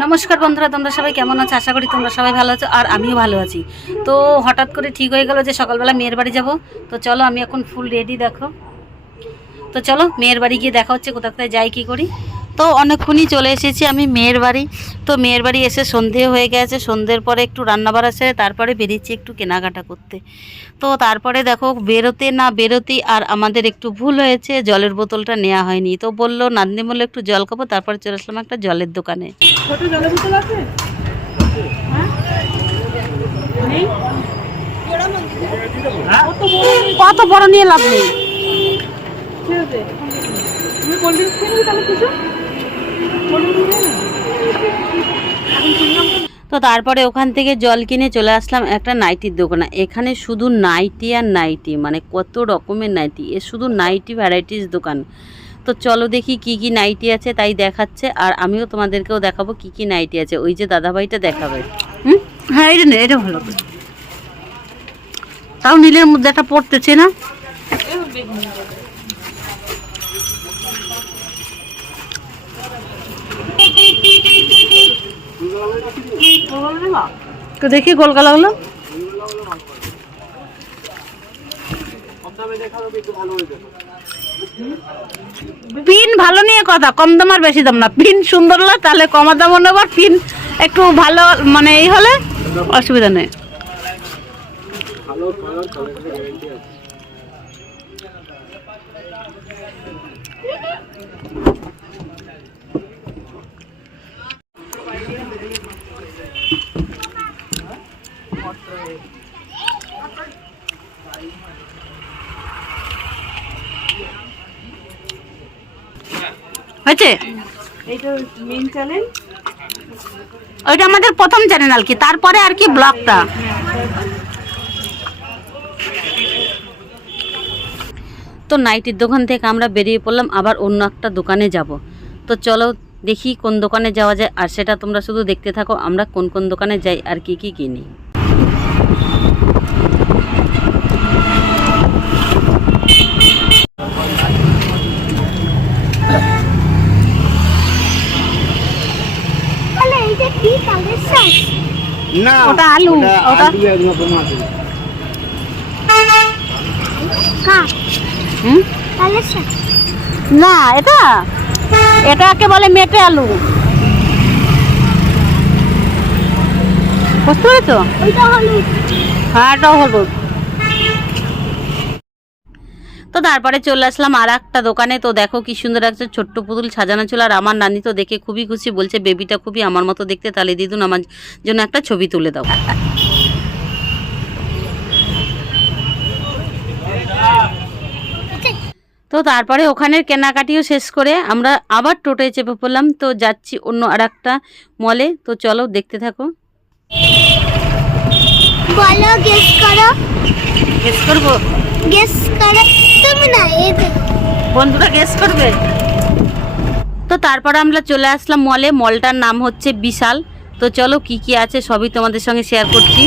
নমস্কার বন্ধুরা, তোমরা সবাই কেমন আছো? আশা করি তোমরা সবাই ভালো আছো আর আমিও ভালো আছি। তো হঠাৎ করে ঠিক হয়ে গেল যে সকালবেলা মেয়ের বাড়ি যাব। তো চলো আমি এখন ফুল রেডি দেখো। তো চলো, মেয়ের বাড়ি গিয়ে দেখা হচ্ছে কোথা কোথায় যাই, কী করি। তো অনেকক্ষণই চলে এসেছি আমি মেয়ের বাড়ি। তো মেয়ের বাড়ি এসে সন্ধে হয়ে গেছে। সন্ধ্যের পরে একটু রান্নাবাড়া সেরে তারপরে বেরিয়েছি একটু কেনাকাটা করতে। তো তারপরে দেখো বেরোতে না বেরোতেই আর আমাদের একটু ভুল হয়েছে জলের বোতলটা নেওয়া হয়নি। তো বলল নান্দি বলল একটু জল খাব। তারপরে চলে আসলাম একটা জলের দোকানে। ছোট জলের বোতল আছে? হ্যাঁ? কত বড়। কত নিয়ে লাভ নেই। ঠিক আছে। তুমি কোল্ড ড্রিঙ্কস খেয়ে তাহলে কিছু তো তারপরে ওখান থেকে জল কিনে চলে আসলাম একটা নাইটির দোকানে। এখানে শুধু নাইটি আর নাইটি মানে কত রকমের নাইটি। এ শুধু নাইটি ভ্যারাইটিস দোকান। তো চলো দেখি কি কি নাইটি আছে, তাই দেখাচ্ছে। আর আমিও তোমাদেরকেও দেখাবো কি কি নাইটি আছে। ওই যে দাদাভাইটা দেখাবে। হুম? হ্যাঁ এটা নে, এটা ভালো তাও নীলের মধ্যে একটা পড়তেছে না বলব না তো দেখি গোলগালা হলো? পিন ভালো নিয়ে কথা, কম দাম আর বেশি দাম না। পিন সুন্দর হলে তাহলে কমা দাম নেবার পিন একটু ভালো মানে এই হলে অসুবিধা নেই। হয়েছে ওইটা আমাদের প্রথম চ্যানেল আর কি। তারপরে আর কি ব্লগটা? তো নাইটির দোকান থেকে আমরা বেরিয়ে পড়লাম আবার অন্য একটা দোকানে যাব। তো চলো দেখি কোন দোকানে যাওয়া যায় আর সেটা তোমরা শুধু দেখতে থাকো আমরা কোন কোন দোকানে যাই আর কি কি কিনি তাহলে এইটা কি কালেকশন না ওটা আলু, ওটা- আলু আছে। হ্যাঁ। হুম? না এটা এটাকে বলে মেটে আলু। বুঝতে পেরেছ? হ্যাঁ এটাও হলুদ। তো তারপরে চলে আসলাম আর একটা দোকানে। তো দেখো কি সুন্দর একটা ছোট্ট পুতুল সাজানো ছিল আর আমার নানি তো দেখে খুবই খুশি বলছে বেবিটা খুবই আমার মতো দেখতে তাহলে দিদুন আমার জন্য একটা ছবি তুলে দাও। তো তারপরে ওখানের কেনাকাটিও শেষ করে আমরা আবার টোটোয় চেপে পড়লাম। তো যাচ্ছি অন্য আর একটা মলে। তো চলো দেখতে থাকো। বলো গেস করো। গেস করব? গেস করো। করবে? তো তারপর আমরা চলে আসলাম মলে মলটার নাম হচ্ছে বিশাল। তো চলো কি কি আছে সবই তোমাদের সঙ্গে শেয়ার করছি।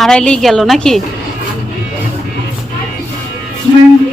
হবে গেল নাকি?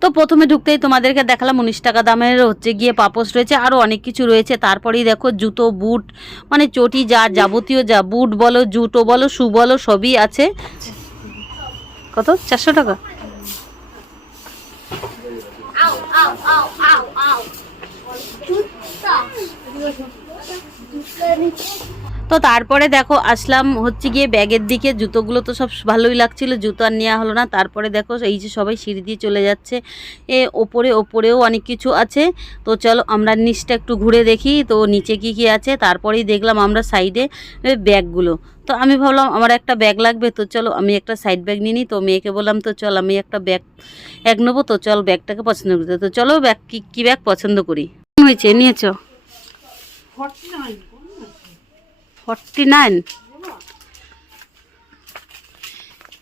তো প্রথমে ঢুকতেই তোমাদেরকে দেখালাম উনিশ টাকা দামের হচ্ছে গিয়ে পাপোস রয়েছে আরও অনেক কিছু রয়েছে। তারপরেই দেখো জুতো, বুট মানে চটি যা যাবতীয় যা বুট বলো, জুতো বলো, শু বলো, সবই আছে। কত? চারশো টাকা? তো তারপরে দেখো আসলাম হচ্ছে গিয়ে ব্যাগের দিকে। জুতোগুলো তো সব ভালোই লাগছিল, জুতো আর নেওয়া হলো না। তারপরে দেখো এই যে সবাই সিঁড়ি দিয়ে চলে যাচ্ছে। এ ওপরে ওপরেও অনেক কিছু আছে। তো চলো আমরা নিচটা একটু ঘুরে দেখি। তো নিচে কি কি আছে? তারপরেই দেখলাম আমরা সাইডে ব্যাগগুলো। তো আমি ভাবলাম আমার একটা ব্যাগ লাগবে। তো চলো আমি একটা সাইড ব্যাগ নিয়ে নিই। তো মেয়েকে বললাম, তো চল আমি একটা ব্যাগ, এক নেব। তো চল ব্যাগটাকে পছন্দ করতে তো চলো ব্যাগ কী কী ব্যাগ পছন্দ করি? হয়েছে? নিয়েছো? ফর্টি নাইন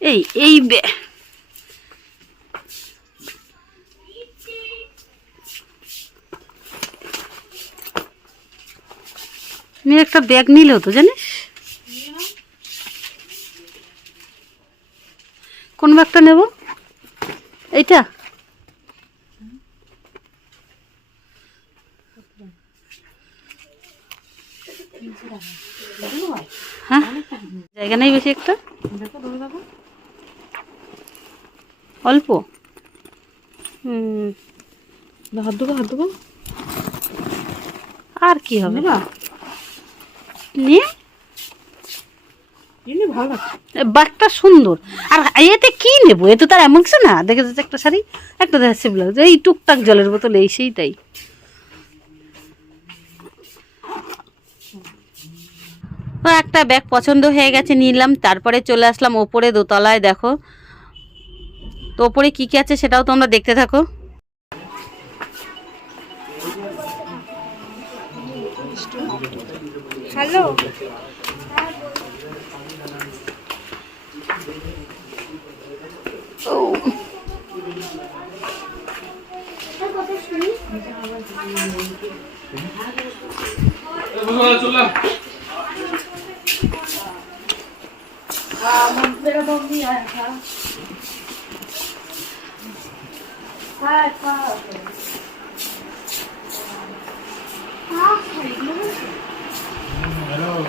এই এই মেয়ে একটা ব্যাগ নিলেও তো জানিস? কোন ব্যাগটা নেব? এইটা হ্যাঁ জায়গা নেই বেশি একটা? অল্প? হুম। হাত দেবো হাত দেবো আর কি হবে? না নিয়ে? ব্যাগটা সুন্দর। আর এতে কি নেব? এতে তার এমন কিছু না? দেখে যাচ্ছে একটা শাড়ি একটা দেখাচ্ছে ব্লাউজ। এই টুকটাক জলের বোতল এই সেইটাই। তো একটা ব্যাগ পছন্দ হয়ে গেছে নিলাম তারপরে চলে আসলাম ওপরে দোতলায় দেখো। তো ওপরে কী কী আছে সেটাও তোমরা দেখতে থাকো। হ্যালো।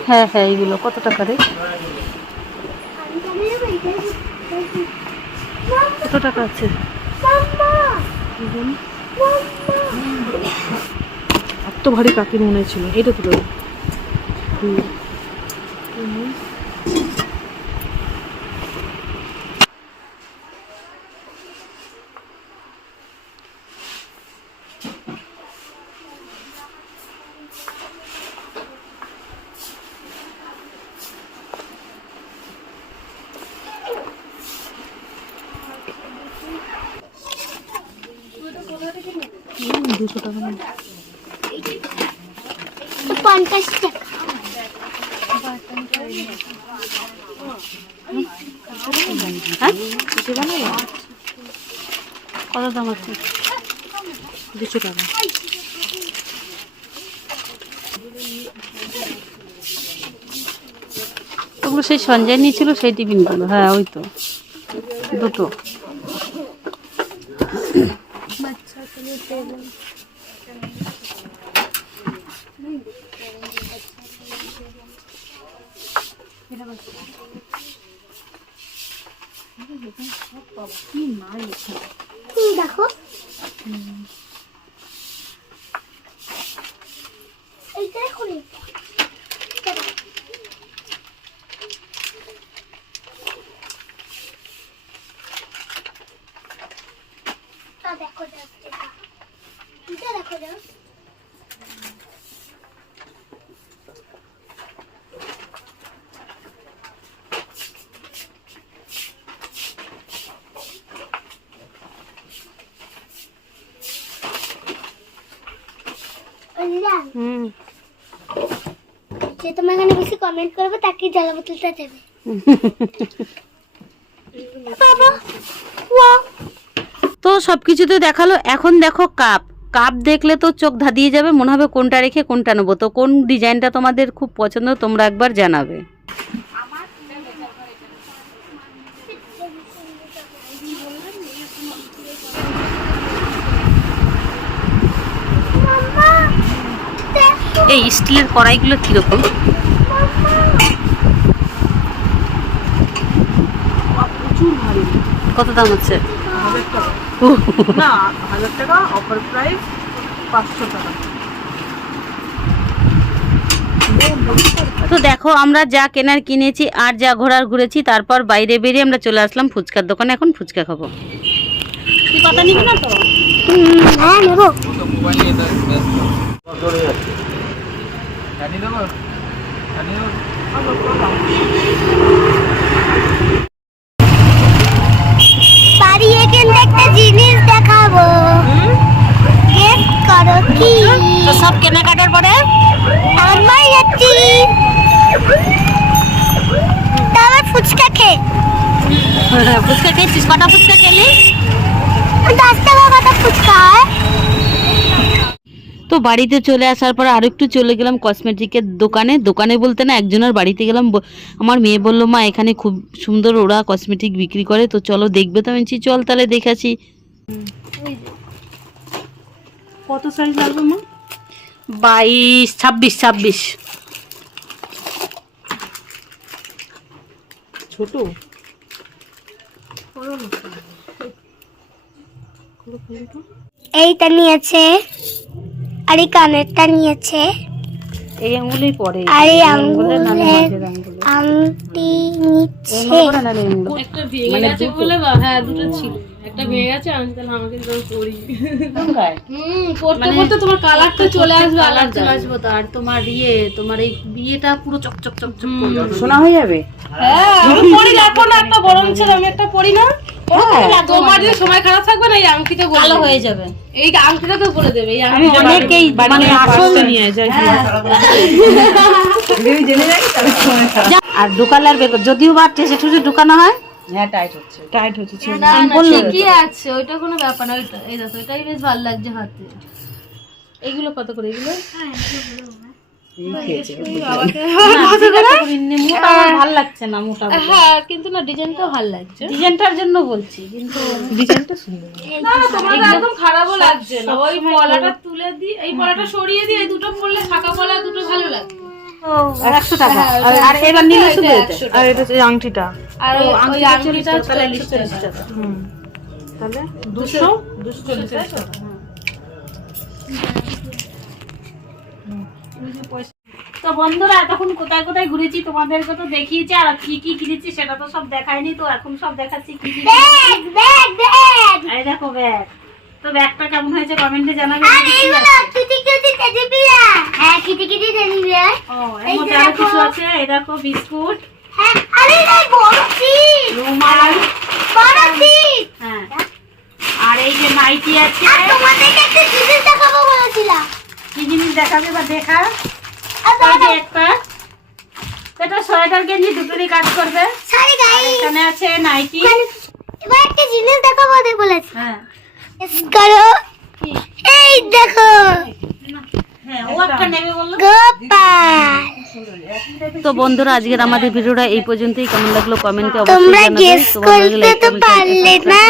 হ্যাঁ হ্যাঁ এইগুলো, কত টাকা রে কত টাকা আছে এত ভারী কাকি মনে হয়েছিল এটা দাও। হুম। হুম, দুশো টাকা হ্যাঁ? কত দাম আছে? দুশো টাকা। ওগুলো সেই সঞ্জয় নিয়েছিল, সেই টিফিনগুলো। হ্যাঁ ওই তো। দুটো হুম, দেখো। এইটা দেখো দেখো দেখো just। বললাম, হুম যে তোমার এখানে বেশি কমেন্ট করবে তাকে বোতলটা দেবে। তো সব কিছুতে দেখাল, এখন দেখো কাপ। কাপ দেখলে তো চোখ ধাঁধিয়ে যাবে, মনে হবে কোনটা রেখে কোনটা নেব। তো কোন ডিজাইনটা তোমাদের খুব পছন্দ, তোমরা একবার জানাবে। এই স্টিলের কড়াইগুলো কীরকম? কত দাম আছে হাজার টাকা। না হাজার টাকা অফার প্রাইস পাঁচশো টাকা। তো দেখো আমরা যা কেনার কিনেছি আর যা ঘোরার ঘুরেছি তারপর বাইরে বেরিয়ে আমরা চলে আসলাম ফুচকার দোকানে এখন ফুচকা খাব। কথা নিবি না তো? হ্যাঁ নেব। বাড়ি এখানে একটা জিনিস দেখাবো। গেস করো কি? তো সব কেনাকাটার পরে? আমার যাচ্ছি। তারপর ফুচকা খেয়ে। ফুচকা খেয়েছিস? কটা ফুচকা খেলি? দশ টাকা কত ফুচকা হয়। তো বাড়িতে চলে আসার পর আর একটু চলে গেলাম কসমেটিকের দোকানে। দোকানে বলতে না একজনের বাড়িতে গেলাম আমার মেয়ে বলল মা এখানে খুব সুন্দর ওরা কসমেটিক বিক্রি করে তো চলো দেখবে। তো আমি বলছি, চল তাহলে দেখেছি কত সাইজ লাগবে মা? বাইশ ছাব্বিশ ছাব্বিশ। ছোট? এইটা নিয়েছে। আর এই কানেরটা নিয়েছে। এই আঙুলই পরে। আর এই আঙুলে। আংটি নিচ্ছে। একটা ভেঙে গেছে বলে বা- হ্যাঁ দুটো ছিল। একটা ভেঙে গেছে আমি তাহলে আমাকে তো পরি হুম পড়তে পড়তে তোমার কালারটা চলে আসবে আলাদা। চলে আসব তো আর তোমার ইয়ে তোমার এই বিয়েটা পুরো চকচক চকচক শোনা হয়ে যাবে? হ্যাঁ আমি পড়ি দেখো না একটা বরং ছিল আমি একটা পড়ি না। তোমার যে সময় খারাপ থাকবে না এই ভালো হয়ে যাবে। এই আংটিটা তো বলে দেবে আমি অনেকেই মানে আসল নিয়ে যাই আর ঢুকালে আর বের যদিও বা টেসে ঠুসে ঢুকানো হয়। টাইট হচ্ছে। ঠিকই আছে ওইটা কোনো ব্যাপার না ওইটা এই দেখো এটাই বেশ ভালো লাগছে হাতে। এগুলো কত করে এগুলো? হ্যাঁ কিন্তু না ডিজাইনটাও ভালো লাগছে। ডিজাইনটার জন্য বলছি কিন্তু না না একদম খারাপও লাগছে না। ওই পলাটা তুলে দি এই পলাটা সরিয়ে দিয়ে দুটো পরলে ফাঁকা পলা দুটো ভালো লাগে একশো টাকা। আর এবার নিলে শুধু আর এটা হচ্ছে আংটিটা। আর ওই আংটিটা আংটিটা তাহলে চল্লিশ চল্লিশ টাকা। তাহলে? দুশো? দুশো চল্লিশ টাকা তো বন্ধুরা এতক্ষণ কোথায় কোথায় ঘুরেছি তোমাদেরকে তো দেখিয়েছি আর কি কি কিনেছি সেটা তো সব দেখায়নি তো এখন সব দেখাচ্ছি কি এই দেখো ব্যাগ। তো ব্যাগটা কেমন হয়েছে কমেন্টে জানাবে। হ্যাঁ কিছু আছে এই দেখো বিস্কুট। হ্যাঁ রুমাল। হ্যাঁ। আর এই যে নাইটি আছে। তোমাদেরকে একটা জিনিস দেখাবো বলেছিলাম। কি জিনিস দেখাবে বা দেখা? একটা এটা সোয়েটার গেঞ্জি দুটোরই কাজ করবে। এখানে আছে নাইটি এবার একটা জিনিস দেখাবো দে বলেছি। হ্যাঁ। করো। এই দেখো। হ্যাঁ তো বন্ধুরা আজকের আমাদের ভিডিওটা এই পর্যন্তই। কেমন লাগল কমেন্টে তোমরা guess করতে তো পারলে না।